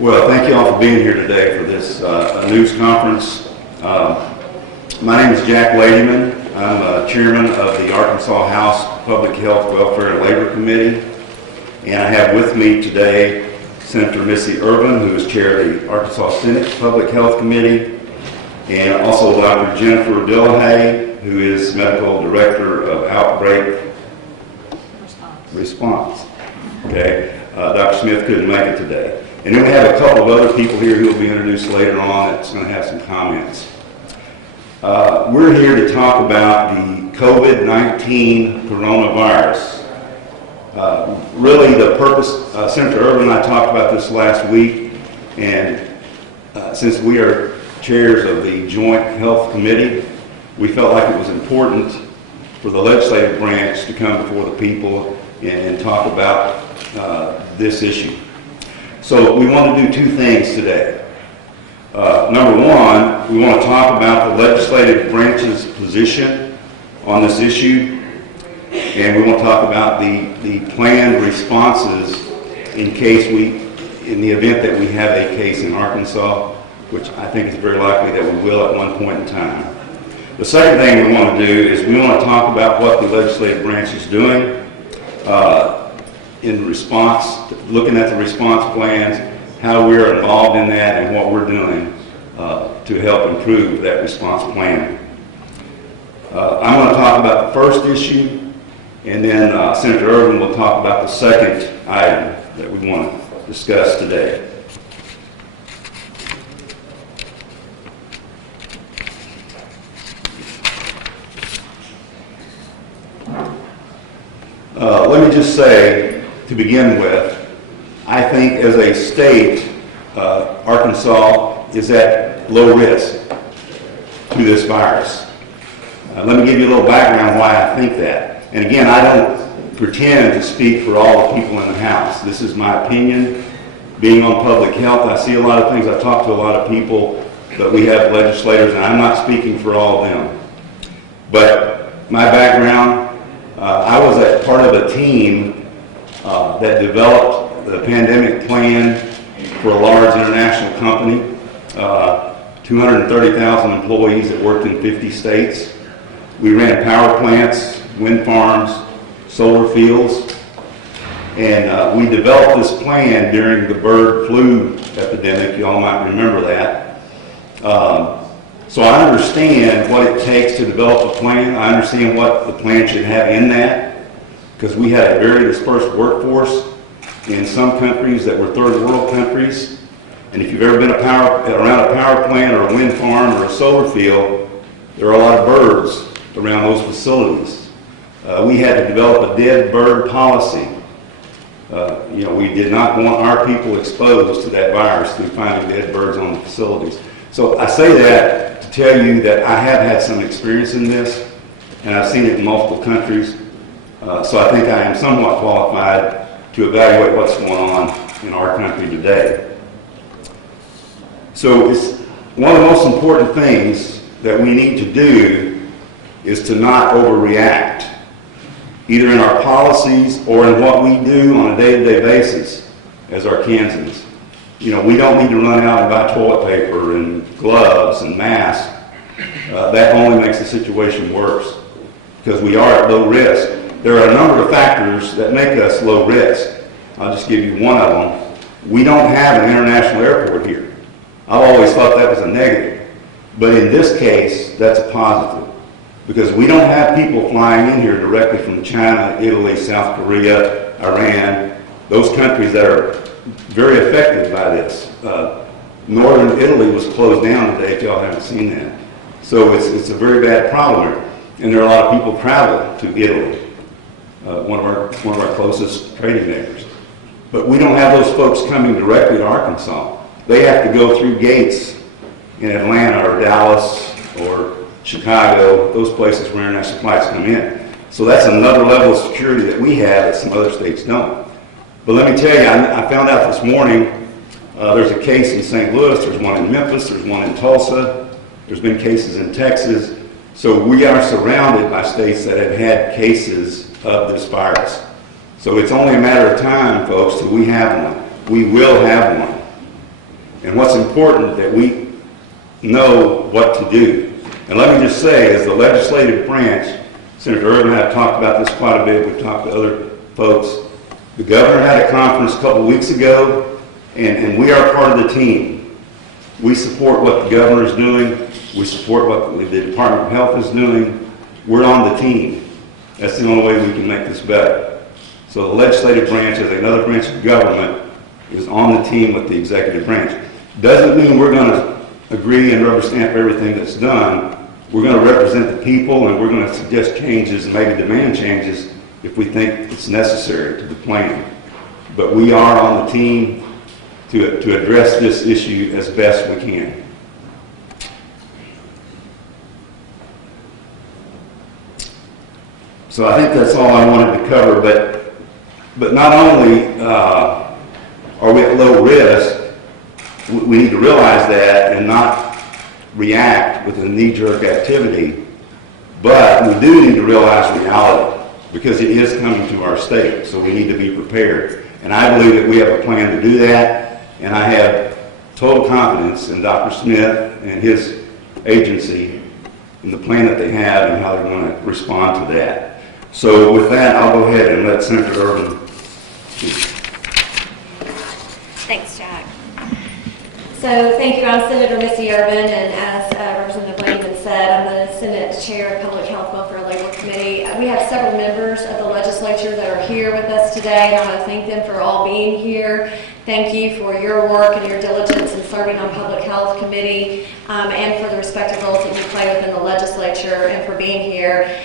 Well, thank you all for being here today for this news conference. My name is Jack Ladyman. I'm chairman of the Arkansas House Public Health, Welfare, and Labor Committee. And I have with me today Senator Missy Irvin, who is chair of the Arkansas Senate Public Health Committee, and also Dr. Jennifer Dillahay, who is medical director of Outbreak Response. Okay, Dr. Smith couldn't make it today. And then we have a couple of other people here who will be introduced later on that's going to have some comments. We're here to talk about the COVID-19 coronavirus. Really the purpose, Senator Irvin and I talked about this last week, and since we are chairs of the Joint Health Committee, we felt like it was important for the legislative branch to come before the people and talk about this issue. So we want to do two things today. Number one, we want to talk about the legislative branch's position on this issue, and we want to talk about the planned responses in the event that we have a case in Arkansas, which I think is very likely that we will at one point in time. The second thing we want to do is we want to talk about what the legislative branch is doing in response, looking at the response plans, how we're involved in that, and what we're doing to help improve that response plan. I'm going to talk about the first issue, and then Senator Irvin will talk about the second item that we want to discuss today. Let me just say, to begin with, I think as a state, Arkansas is at low risk to this virus. Let me give you a little background why I think that. And again, I don't pretend to speak for all the people in the House. This is my opinion. Being on public health, I see a lot of things. I talk to a lot of people, but we have legislators, and I'm not speaking for all of them. But my background, I was a part of a team that developed the pandemic plan for a large international company, 230,000 employees that worked in 50 states. We ran power plants, wind farms, solar fields, and we developed this plan during the bird flu epidemic. You all might remember that. So I understand what it takes to develop a plan. I understand what the plan should have in that, because we had a very dispersed workforce in some countries that were third world countries. And if you've ever been around a power plant or a wind farm or a solar field, there are a lot of birds around those facilities. We had to develop a dead bird policy. We did not want our people exposed to that virus through finding dead birds on the facilities. So I say that to tell you that I have had some experience in this, and I've seen it in multiple countries. So I think I am somewhat qualified to evaluate what's going on in our country today. So it's one of the most important things that we need to do is to not overreact, either in our policies or in what we do on a day-to-day basis as Arkansans. We don't need to run out and buy toilet paper and gloves and masks. That only makes the situation worse, because we are at low risk. There are a number of factors that make us low risk. I'll just give you one of them. We don't have an international airport here. I've always thought that was a negative. But in this case, that's a positive, because we don't have people flying in here directly from China, Italy, South Korea, Iran, those countries that are very affected by this. Northern Italy was closed down today, if y'all haven't seen that. So it's a very bad problem here. And there are a lot of people travel to Italy, one of our closest trading neighbors. But we don't have those folks coming directly to Arkansas. They have to go through gates in Atlanta or Dallas or Chicago, those places where international flights come in. So that's another level of security that we have that some other states don't. But let me tell you, I found out this morning there's a case in St. Louis, there's one in Memphis, there's one in Tulsa, there's been cases in Texas. So we are surrounded by states that have had cases of this virus. So it's only a matter of time, folks, till we have one. We will have one. And what's important that we know what to do. And let me just say, as the legislative branch, Senator Irvin and I have talked about this quite a bit. We've talked to other folks. The governor had a conference a couple weeks ago, and we are part of the team. We support what the governor is doing. We support what the Department of Health is doing. We're on the team. That's the only way we can make this better. So the legislative branch, as another branch of government, is on the team with the executive branch. Doesn't mean we're going to agree and rubber stamp everything that's done. We're going to represent the people, and we're going to suggest changes and maybe demand changes if we think it's necessary to the plan. But we are on the team to address this issue as best we can. So I think that's all I wanted to cover, but not only are we at low risk, we need to realize that and not react with a knee-jerk activity, but we do need to realize reality because it is coming to our state, so we need to be prepared. And I believe that we have a plan to do that, and I have total confidence in Dr. Smith and his agency and the plan that they have and how they're going to respond to that. So with that, I'll go ahead and let Senator Irvin speak. Thanks, Jack. So thank you. I'm Senator Missy Irvin, and as Representative Lehman said, I'm the Senate Chair of Public Health Welfare Labor Committee. We have several members of the legislature that are here with us today, and I want to thank them for all being here. Thank you for your work and your diligence in serving on Public Health Committee and for the respective roles that you play within the legislature and for being here.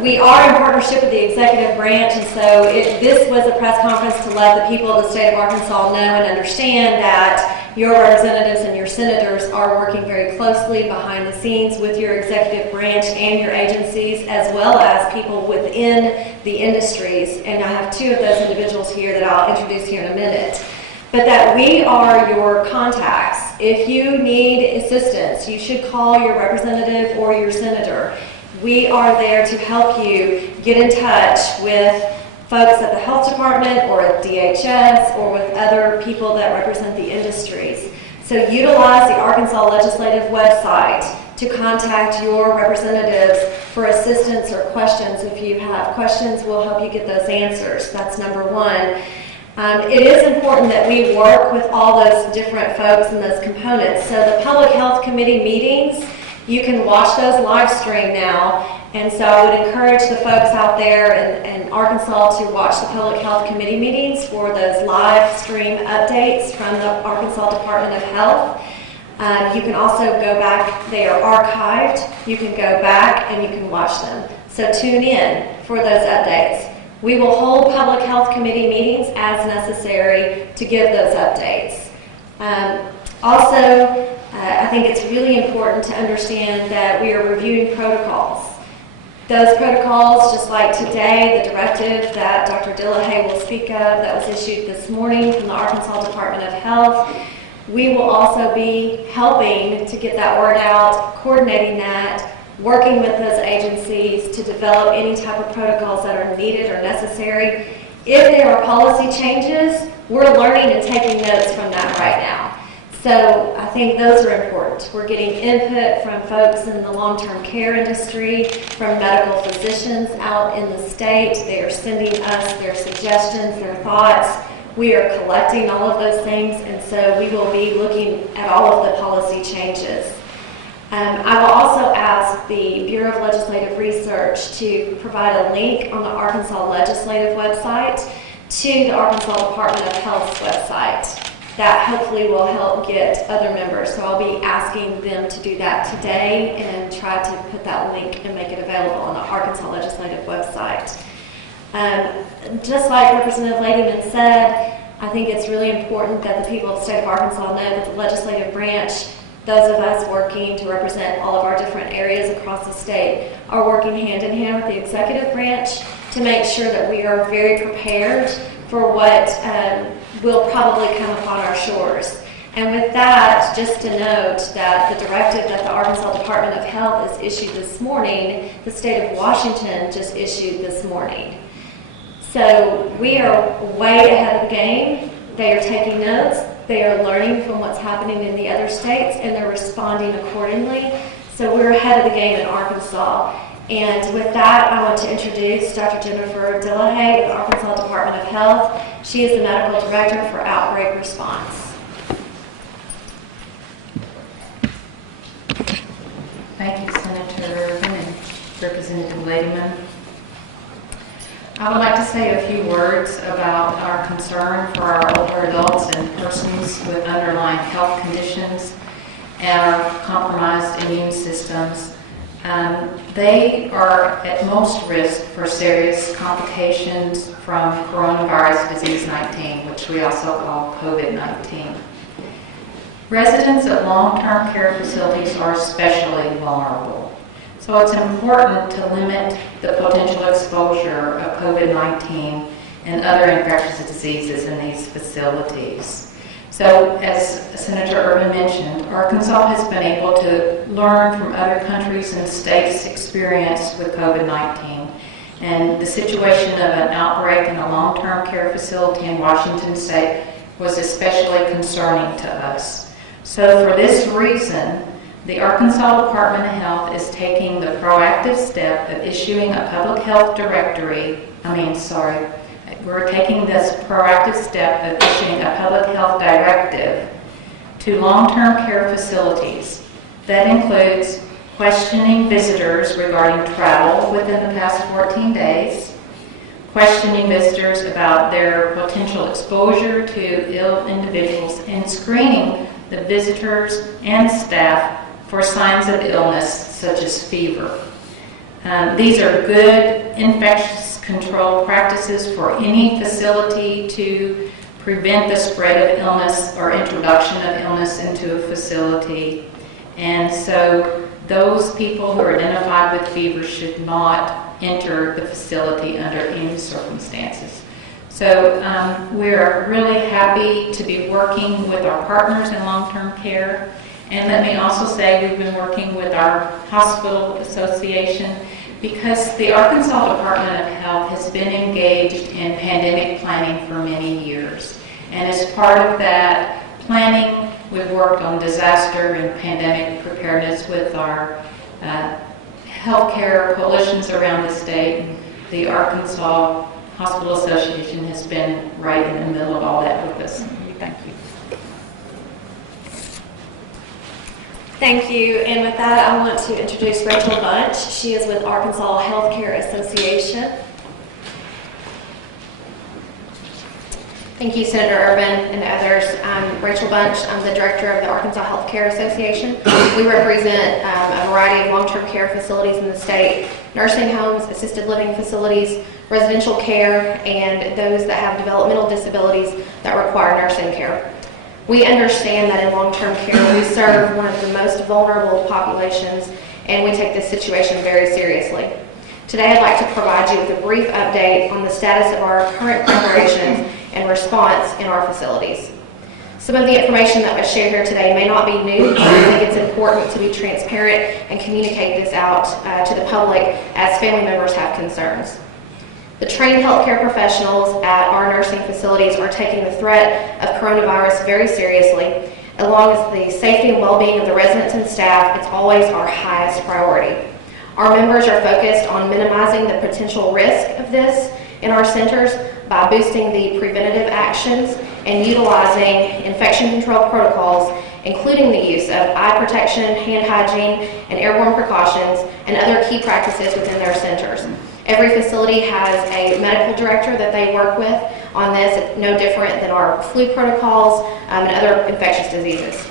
We are in partnership with the executive branch, and so this was a press conference to let the people of the state of Arkansas know and understand that your representatives and your senators are working very closely behind the scenes with your executive branch and your agencies, as well as people within the industries. And I have two of those individuals here that I'll introduce here in a minute. But that we are your contacts. If you need assistance, you should call your representative or your senator. We are there to help you get in touch with folks at the health department or at DHS or with other people that represent the industries. So utilize the Arkansas Legislative website to contact your representatives for assistance or questions. If you have questions, we'll help you get those answers. That's number one. It is important that we work with all those different folks and those components. So the Public Health Committee meetings, you can watch those live stream now, and so I would encourage the folks out there in Arkansas to watch the Public Health Committee meetings for those live stream updates from the Arkansas Department of Health. You can also go back, they are archived, you can go back and you can watch them. So tune in for those updates. We will hold Public Health Committee meetings as necessary to give those updates. I think it's really important to understand that we are reviewing protocols. Those protocols, just like today, the directive that Dr. Dillahay will speak of that was issued this morning from the Arkansas Department of Health, we will also be helping to get that word out, coordinating that, working with those agencies to develop any type of protocols that are needed or necessary. If there are policy changes, we're learning and taking notes from that right now. So I think those are important. We're getting input from folks in the long-term care industry, from medical physicians out in the state. They are sending us their suggestions, their thoughts. We are collecting all of those things, and so we will be looking at all of the policy changes. I will also ask the Bureau of Legislative Research to provide a link on the Arkansas Legislative website to the Arkansas Department of Health's website. That hopefully will help get other members. So I'll be asking them to do that today and try to put that link and make it available on the Arkansas Legislative website. Just like Representative Ladyman said, I think it's really important that the people of the state of Arkansas know that the legislative branch, those of us working to represent all of our different areas across the state, are working hand in hand with the executive branch to make sure that we are very prepared for what will probably come upon our shores. And with that, just to note that the directive that the Arkansas Department of Health has issued this morning, the state of Washington just issued this morning. So we are way ahead of the game. They are taking notes. They are learning from what's happening in the other states, and they're responding accordingly. So we're ahead of the game in Arkansas. And with that, I want to introduce Dr. Jennifer Dillahay with the Arkansas Department of Health. She is the Medical Director for Outbreak Response. Thank you, Senator Irvin and Representative Ladyman. I would like to say a few words about our concern for our older adults and persons with underlying health conditions and our compromised immune systems. They are at most risk for serious complications from coronavirus disease 19, which we also call COVID-19. Residents at long-term care facilities are especially vulnerable. So it's important to limit the potential exposure of COVID-19 and other infectious diseases in these facilities. So, as Senator Irvin mentioned, Arkansas has been able to learn from other countries and states' experience with COVID-19. And the situation of an outbreak in a long-term care facility in Washington State was especially concerning to us. So for this reason, the Arkansas Department of Health is taking the proactive step of issuing a public health we're taking this proactive step of issuing a public health directive to long-term care facilities. That includes questioning visitors regarding travel within the past 14 days, questioning visitors about their potential exposure to ill individuals, and screening the visitors and staff for signs of illness such as fever. These are good infectious control practices for any facility to prevent the spread of illness or introduction of illness into a facility. And so those people who are identified with fever should not enter the facility under any circumstances. So we're really happy to be working with our partners in long-term care. And let me also say we've been working with our hospital association because the Arkansas Department of Health has been engaged in pandemic planning for many years. And as part of that planning, we've worked on disaster and pandemic preparedness with our healthcare coalitions around the state. The Arkansas Hospital Association has been right in the middle of all that with us. Thank you. Thank you. And with that, I want to introduce Rachel Bunch. She is with Arkansas Healthcare Association. Thank you, Senator Irvin and others. I'm Rachel Bunch. I'm the director of the Arkansas Healthcare Association. We represent a variety of long-term care facilities in the state, nursing homes, assisted living facilities, residential care, and those that have developmental disabilities that require nursing care. We understand that in long-term care, we serve one of the most vulnerable populations, and we take this situation very seriously. Today, I'd like to provide you with a brief update on the status of our current preparations and response in our facilities. Some of the information that was shared here today may not be new, but I think it's important to be transparent and communicate this out to the public as family members have concerns. The trained healthcare professionals at our nursing facilities are taking the threat of coronavirus very seriously. Along with the safety and well-being of the residents and staff, it's always our highest priority. Our members are focused on minimizing the potential risk of this in our centers by boosting the preventative actions and utilizing infection control protocols, including the use of eye protection, hand hygiene, and airborne precautions, and other key practices within their centers. Every facility has a medical director that they work with on this. It's no different than our flu protocols and other infectious diseases.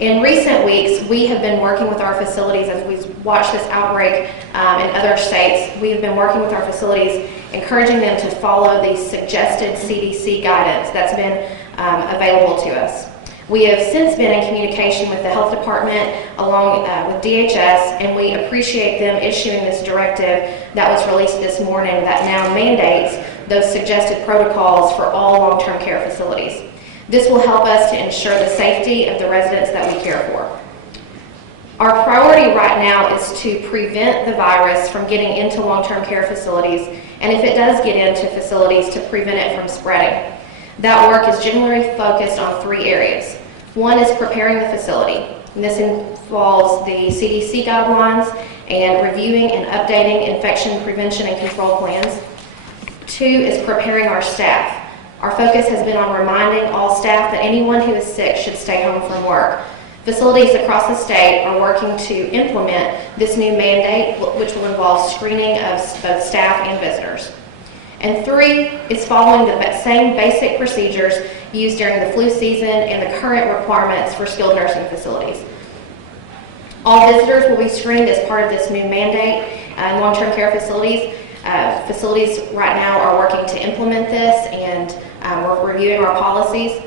In recent weeks, we have been working with our facilities as we watch this outbreak in other states. We have been working with our facilities, encouraging them to follow the suggested CDC guidance that's been available to us. We have since been in communication with the health department along with DHS, and we appreciate them issuing this directive that was released this morning that now mandates those suggested protocols for all long-term care facilities. This will help us to ensure the safety of the residents that we care for. Our priority right now is to prevent the virus from getting into long-term care facilities, and if it does get into facilities, to prevent it from spreading. That work is generally focused on 3 areas. One is preparing the facility. And this involves the CDC guidelines and reviewing and updating infection prevention and control plans. 2 is preparing our staff. Our focus has been on reminding all staff that anyone who is sick should stay home from work. Facilities across the state are working to implement this new mandate, which will involve screening of both staff and visitors. And 3 is following the same basic procedures used during the flu season and the current requirements for skilled nursing facilities. All visitors will be screened as part of this new mandate in long-term care facilities. Facilities right now are working to implement this, and we're reviewing our policies.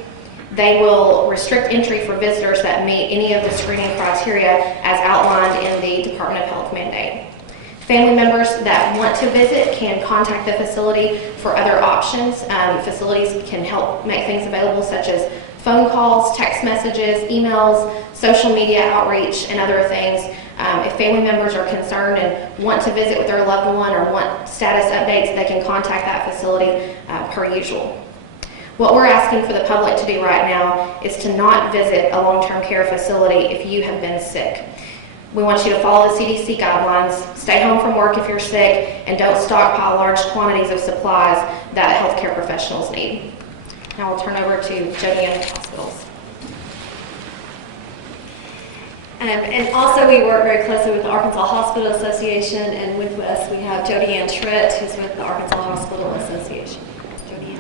They will restrict entry for visitors that meet any of the screening criteria as outlined in the Department of Health mandate. Family members that want to visit can contact the facility for other options. Facilities can help make things available such as phone calls, text messages, emails, social media outreach, and other things. If family members are concerned and want to visit with their loved one or want status updates, they can contact that facility per usual. What we're asking for the public to do right now is to not visit a long-term care facility if you have been sick. We want you to follow the CDC guidelines, stay home from work if you're sick, and don't stockpile large quantities of supplies that healthcare professionals need. Now I'll turn over to Jody Ann Hospitals. And also we work very closely with the Arkansas Hospital Association, and with us we have Jody Ann Tritt, who's with the Arkansas Hospital Association. Jody Ann.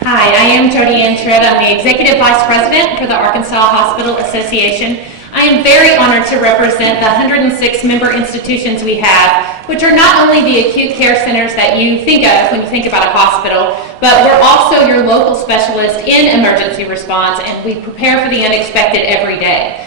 Hi, I am Jody Ann Tritt. I'm the Executive Vice President for the Arkansas Hospital Association. I am very honored to represent the 106 member institutions we have, which are not only the acute care centers that you think of when you think about a hospital, but we're also your local specialist in emergency response, and we prepare for the unexpected every day.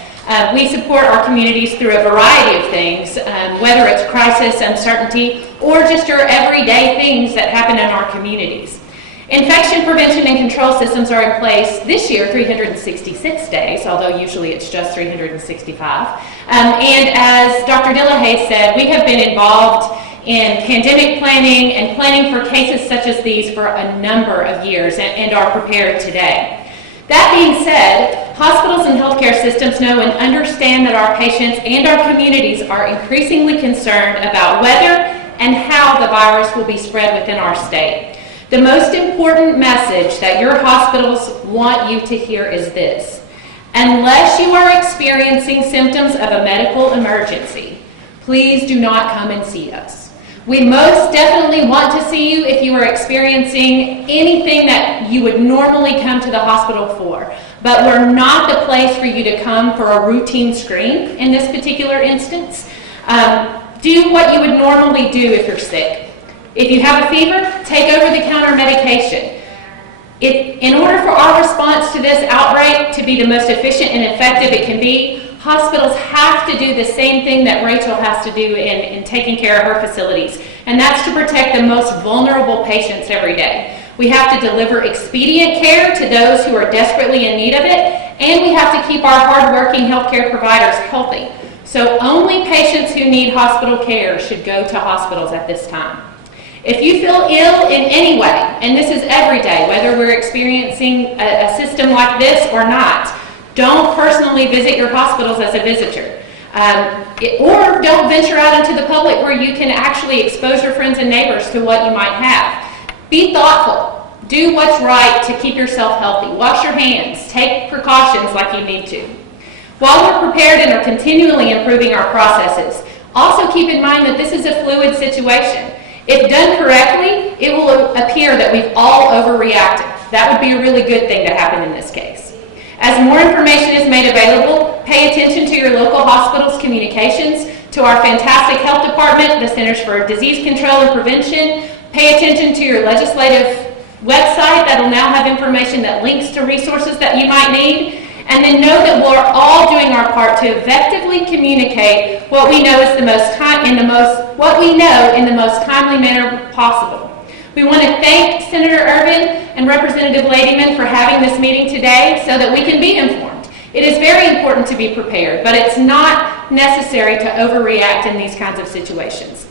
We support our communities through a variety of things, whether it's crisis, uncertainty, or just your everyday things that happen in our communities. Infection prevention and control systems are in place this year 366 days, although usually it's just 365. And as Dr. Dillahay said, we have been involved in pandemic planning and planning for cases such as these for a number of years and are prepared today. That being said, hospitals and healthcare systems know and understand that our patients and our communities are increasingly concerned about whether and how the virus will be spread within our state. The most important message that your hospitals want you to hear is this: unless you are experiencing symptoms of a medical emergency, please do not come and see us. We most definitely want to see you if you are experiencing anything that you would normally come to the hospital for, but we're not the place for you to come for a routine screen in this particular instance. Do what you would normally do if you're sick. If you have a fever, take over-the-counter medication. In order for our response to this outbreak to be the most efficient and effective it can be, hospitals have to do the same thing that Rachel has to do in taking care of her facilities, and that's to protect the most vulnerable patients every day. We have to deliver expedient care to those who are desperately in need of it, and we have to keep our hardworking healthcare providers healthy. So only patients who need hospital care should go to hospitals at this time. If you feel ill in any way, and this is every day, whether we're experiencing a system like this or not, don't personally visit your hospitals as a visitor. Or don't venture out into the public where you can actually expose your friends and neighbors to what you might have. Be thoughtful. Do what's right to keep yourself healthy. Wash your hands. Take precautions like you need to. While we're prepared and are continually improving our processes, also keep in mind that this is a fluid situation. If done correctly, it will appear that we've all overreacted. That would be a really good thing to happen in this case. As more information is made available, pay attention to your local hospital's communications, to our fantastic health department, the Centers for Disease Control and Prevention. Pay attention to your legislative website that will now have information that links to resources that you might need. And then know that we're all doing our part to effectively communicate what we know is in the most timely manner possible. We want to thank Senator Irvin and Representative Ladyman for having this meeting today so that we can be informed. It is very important to be prepared, but it's not necessary to overreact in these kinds of situations.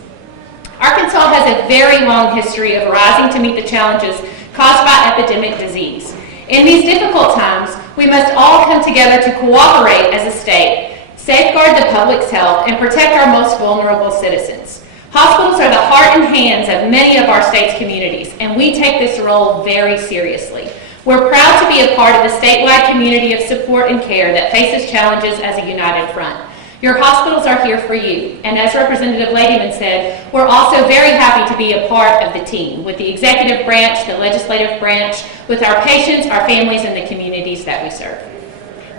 Arkansas has a very long history of rising to meet the challenges caused by epidemic disease. In these difficult times, we must all come together to cooperate as a state, safeguard the public's health, and protect our most vulnerable citizens. Hospitals are the heart and hands of many of our state's communities, and we take this role very seriously. We're proud to be a part of the statewide community of support and care that faces challenges as a united front. Your hospitals are here for you, and as Representative Ladyman said, we're also very happy to be a part of the team with the executive branch, the legislative branch, with our patients, our families, and the communities that we serve.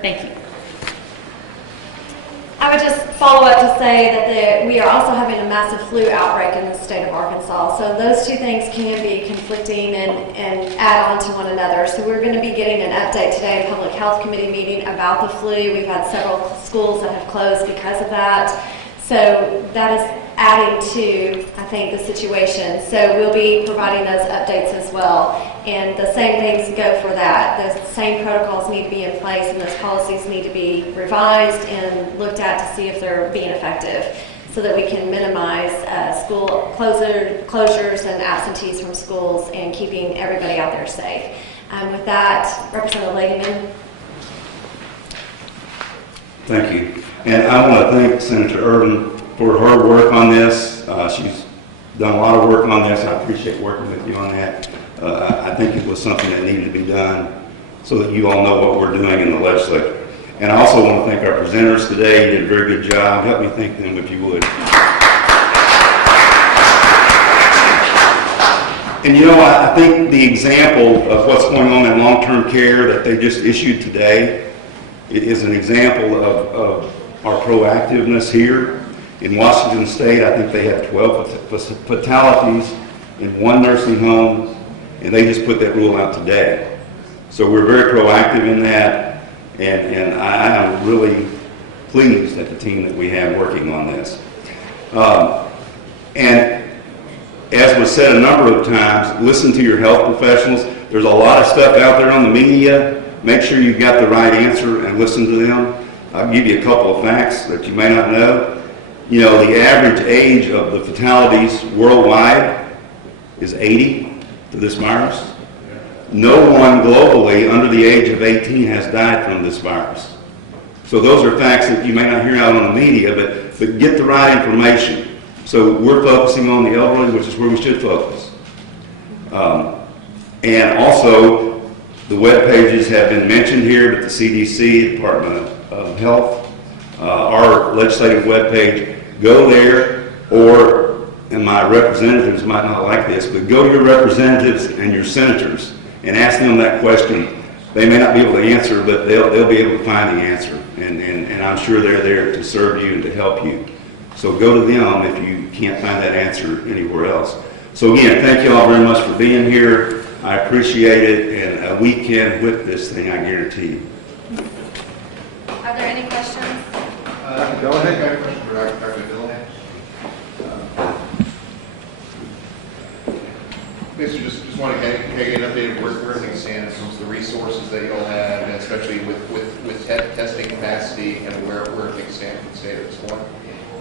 Thank you. I would just follow up to say that we are also having a massive flu outbreak in the state of Arkansas. So those two things can be conflicting and add on to one another. So we're going to be getting an update today in Public Health Committee meeting about the flu. We've had several schools that have closed because of that. So that is adding to, I think, the situation. So we'll be providing those updates as well. And the same things go for that. The same protocols need to be in place and those policies need to be revised and looked at to see if they're being effective so that we can minimize school closures and absentees from schools and keeping everybody out there safe. With that, Representative Ladyman. Thank you. And I want to thank Senator Urban for her work on this. She's done a lot of work on this. I appreciate working with you on that. I think it was something that needed to be done so that you all know what we're doing in the legislature. And I also want to thank our presenters today. You did a very good job. Help me thank them if you would. And you know, I think the example of what's going on in long-term care that they just issued today is an example of our proactiveness here. In Washington State, I think they had 12 fatalities in one nursing home, and they just put that rule out today. So we're very proactive in that, and I am really pleased at the team that we have working on this. And as was said a number of times, listen to your health professionals. There's a lot of stuff out there on the media. Make sure you've got the right answer and listen to them. I'll give you a couple of facts that you may not know. You know, the average age of the fatalities worldwide is 80 to this virus. No one globally under the age of 18 has died from this virus. So those are facts that you may not hear out on the media, but get the right information. So we're focusing on the elderly, which is where we should focus. And also, the web pages have been mentioned here, but the CDC, Department of Health, our legislative web page, go there, or, and my representatives might not like this, but go to your representatives and your senators and ask them that question. They may not be able to answer, but they'll be able to find the answer. And I'm sure they're there to serve you and to help you. So go to them if you can't find that answer anywhere else. So again, thank you all very much for being here. I appreciate it, and we can whip this thing, I guarantee you. Are there any questions? Go ahead. I have a question for Dr. Dillon. Basically, just want to get an update of where things stand in terms of the resources that you all have, and especially with testing capacity and where things stand in the state at this point.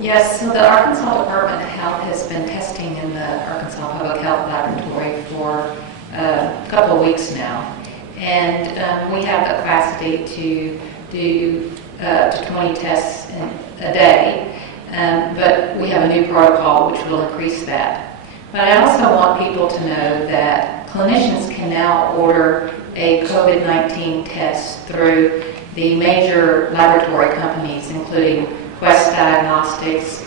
Yes, so the Arkansas Department of Health has been testing in the Arkansas Public Health Laboratory for a couple of weeks now. And we have the capacity to do to 20 tests a day, but we have a new protocol which will increase that. But I also want people to know that clinicians can now order a COVID-19 test through the major laboratory companies, including Quest Diagnostics,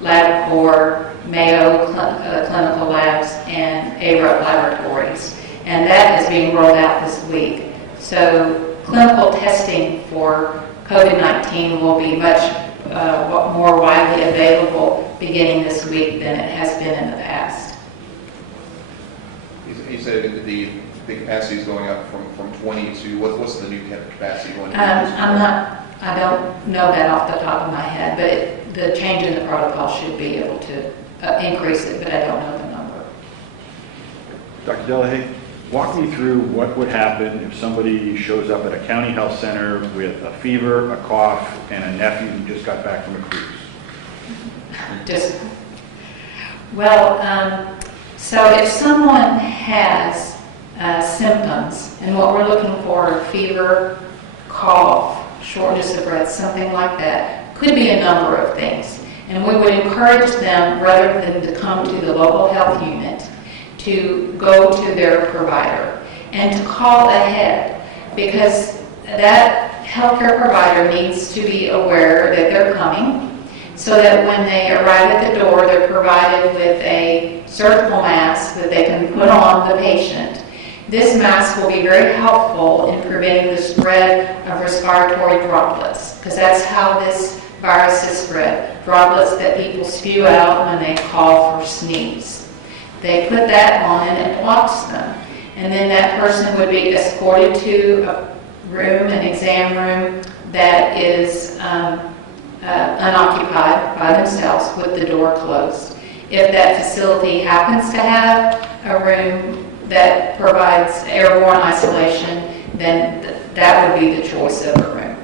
LabCorp, Mayo Clinical Labs, and ARUP Laboratories. And that is being rolled out this week. So clinical testing for COVID-19 will be much more widely available beginning this week than it has been in the past. You said the capacity is going up from 20 to, what's the new capacity going to be? I don't know that off the top of my head, but the change in the protocol should be able to increase it, but I don't know the number. Dr. Delahaye, walk me through what would happen if somebody shows up at a county health center with a fever, a cough, and a nephew who just got back from a cruise. Well, so if someone has symptoms, and what we're looking for are fever, cough, shortness of breath, something like that, could be a number of things. And we would encourage them, rather than to come to the local health unit, to go to their provider and to call ahead, because that healthcare provider needs to be aware that they're coming, so that when they arrive at the door, they're provided with a surgical mask that they can put on the patient. This mask will be very helpful in preventing the spread of respiratory droplets, because that's how this virus is spread, droplets that people spew out when they cough or sneeze. They put that on and it blocks them. And then that person would be escorted to a room, an exam room, that is unoccupied by themselves with the door closed. If that facility happens to have a room that provides airborne isolation, then that would be the choice of a room.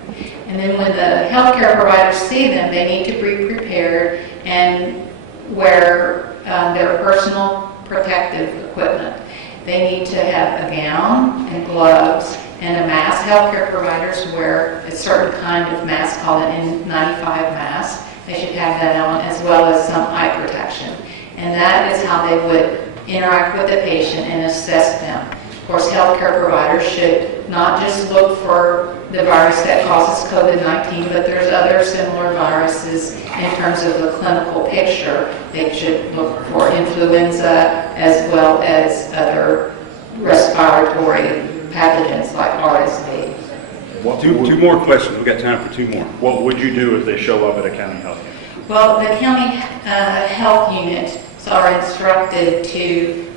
And then when the healthcare providers see them, they need to be prepared and wear their personal protective equipment. They need to have a gown and gloves and a mask. Healthcare providers wear a certain kind of mask called an N95 mask. They should have that on, as well as some eye protection. And that is how they would interact with the patient and assess them. Of course, healthcare providers should not just look for the virus that causes COVID-19, but there's other similar viruses in terms of the clinical picture. They should look for influenza as well as other respiratory pathogens like RSV. Two more questions. We've got time for two more. What would you do if they show up at a county health unit? Well, the county health units are instructed to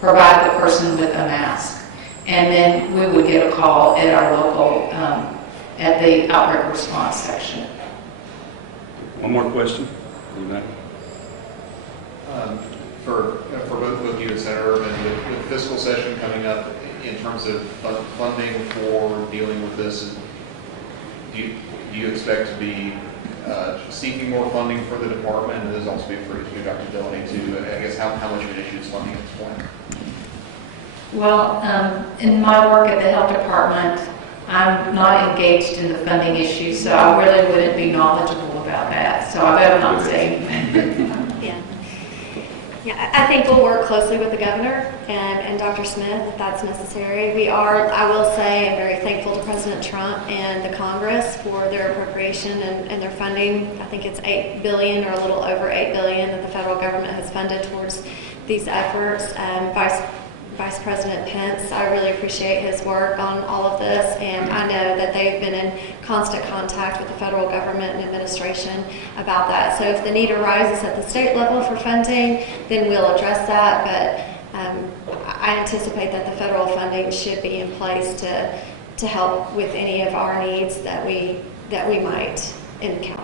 provide the person with a mask. And then we would get a call at our local, at the outbreak response section. One more question. Anybody? For both you and Senator Urban, with fiscal session coming up, in terms of funding for dealing with this, do you expect to be seeking more funding for the department? And this also be for you, Dr. Delaney, too. I guess how much of an issue is funding at this point? Well, in my work at the health department, I'm not engaged in the funding issue, so I really wouldn't be knowledgeable about that. So I better not say anything. Yeah, I think we'll work closely with the governor and Dr. Smith if that's necessary. We are, I will say, I'm very thankful to President Trump and the Congress for their appropriation and their funding. I think it's $8 billion or a little over $8 billion that the federal government has funded towards these efforts. Vice President Pence, I really appreciate his work on all of this, and I know that they've been in constant contact with the federal government and administration about that. So if the need arises at the state level for funding, then we'll address that, but I anticipate that the federal funding should be in place to help with any of our needs that we might encounter.